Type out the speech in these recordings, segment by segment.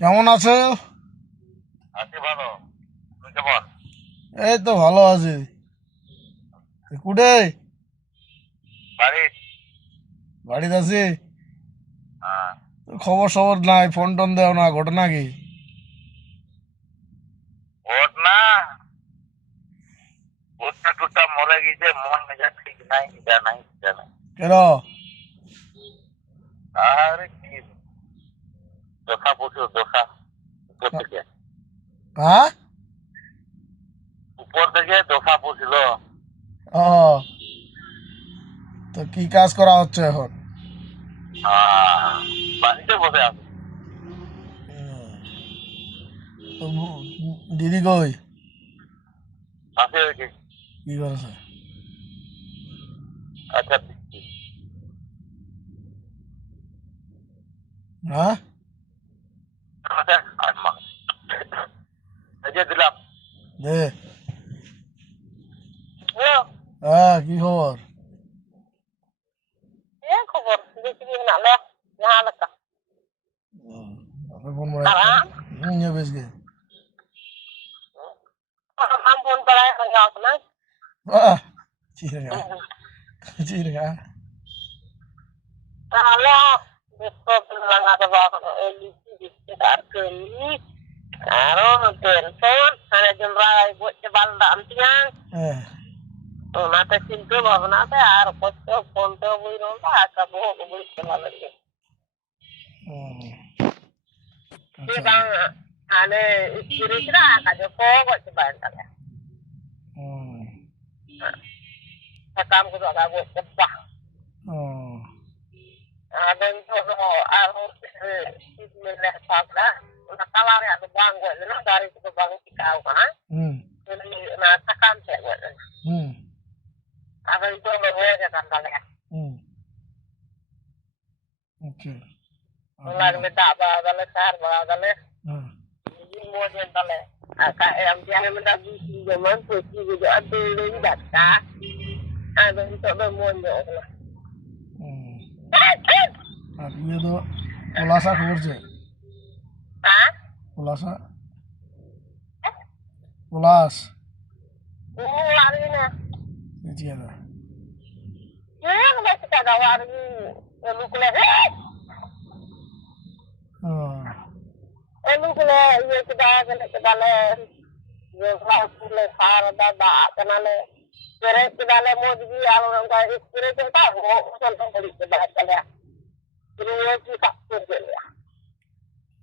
কেমন আছো? এই তো ভালো আছি। কুটে বাড়িতে আছি। তো খবর সবর নাই, ফোন টোন দেও না, ঘটনা কি? কেন? হ্যাঁ? ও, তো কি কাজ করা হচ্ছে এখন? তো দিদি কই? কি করেছে? হ্যাঁ? দে। হ্যাঁ, কি খবর? আপনি ফোন করে নিয়ে বেশ গে। বাহ, চিরগা চিরগা। হ্যাঁ। হুম, আচ্ছা। হুম, ও, হুম, হুম, হুম, ওকে। হ্যাঁ, হুম। আর ইয়ে তো পলাশা খবর যে পলাশা পলাশ চিয়াদা। ও,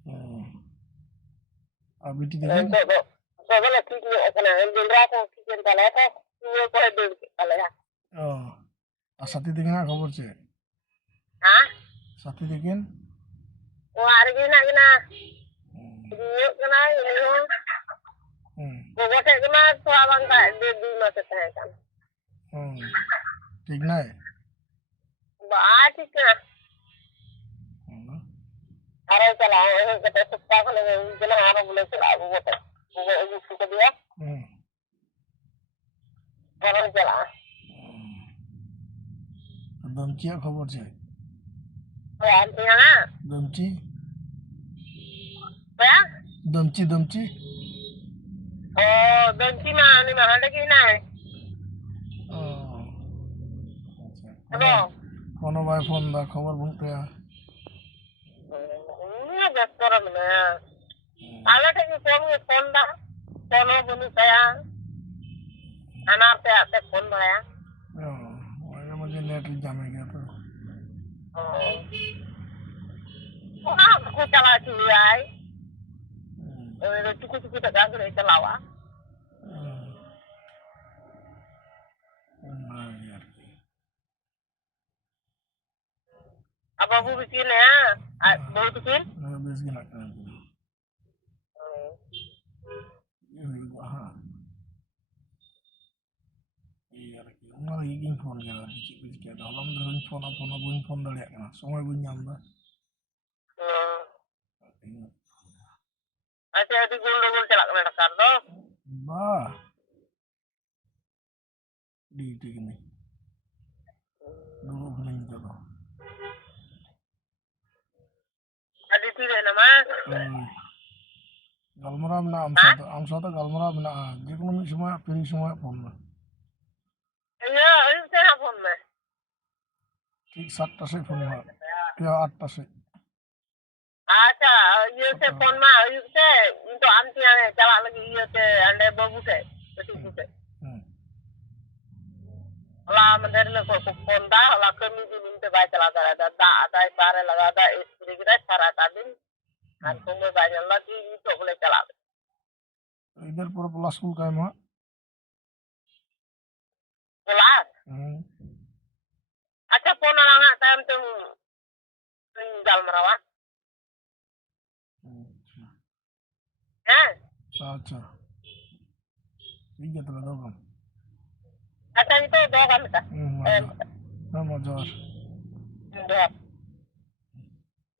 হুম। আর বিটি দেখেন? ও, আর সাথী দেখেন না খবর চেয়ে? সাথী দেখেন? হুম, হুম, ঠিক নাই? হুম, হুম, হুম। আর দমচিয়া খবর চেয়ে? দমচি দমচি দমচি। ও, আচ্ছা। কোনো ভাই ফোন দা খবর বলতে। মাঝে মাঝে নেট জামে গিয়া তো। আর কি। বেশ গিয়ে লাগতে হ্যাঁ, এই আর কি ᱚᱱᱟ ᱞᱟᱹᱜᱤᱫ ᱜᱤᱧ ᱯᱷᱳᱱ ᱠᱮᱫᱟ ᱟᱨᱠᱤ ᱪᱮᱫ ᱠᱚ ᱪᱤᱠᱟᱹᱭᱮᱫᱟ ᱦᱚᱞᱟ ᱢᱟᱫᱷᱮᱨ ᱦᱚᱸᱧ ᱯᱷᱳᱱᱟ ᱵᱟᱹᱧ ᱯᱷᱳᱱ ᱫᱟᱲᱮᱭᱟᱜ ᱠᱟᱱᱟ ᱥᱚᱢᱚᱭ ᱵᱟᱹᱧ ᱧᱟᱢ ᱮᱫᱟ বাহ ডিউটি কিনে দুটো খুলে নিতে তো ᱛᱤᱨᱮ ᱱᱟᱢᱟ galmarah mena'a am sate galmarah mena'a jekono mid somoi free somoi phone me iya ayub teh phone me ঠিক 7টা sej phone me ya 8টা sej acha iya se phone ma ayub teh untuk am tiang chalak lagi iya teh ande babu teh betul teh lah mandir le ko phone da lah kami di minta bai chala da da ada bare laga da istri kita sara tadin kan tume banyak lagi itu boleh chala ঈদের পরে পোলা school কায় মা pulas acha phone orang time tu tinggal merawat আচ্ছা ঠিক আছে তাহলে দাও acha itu doa kami ta মজা doa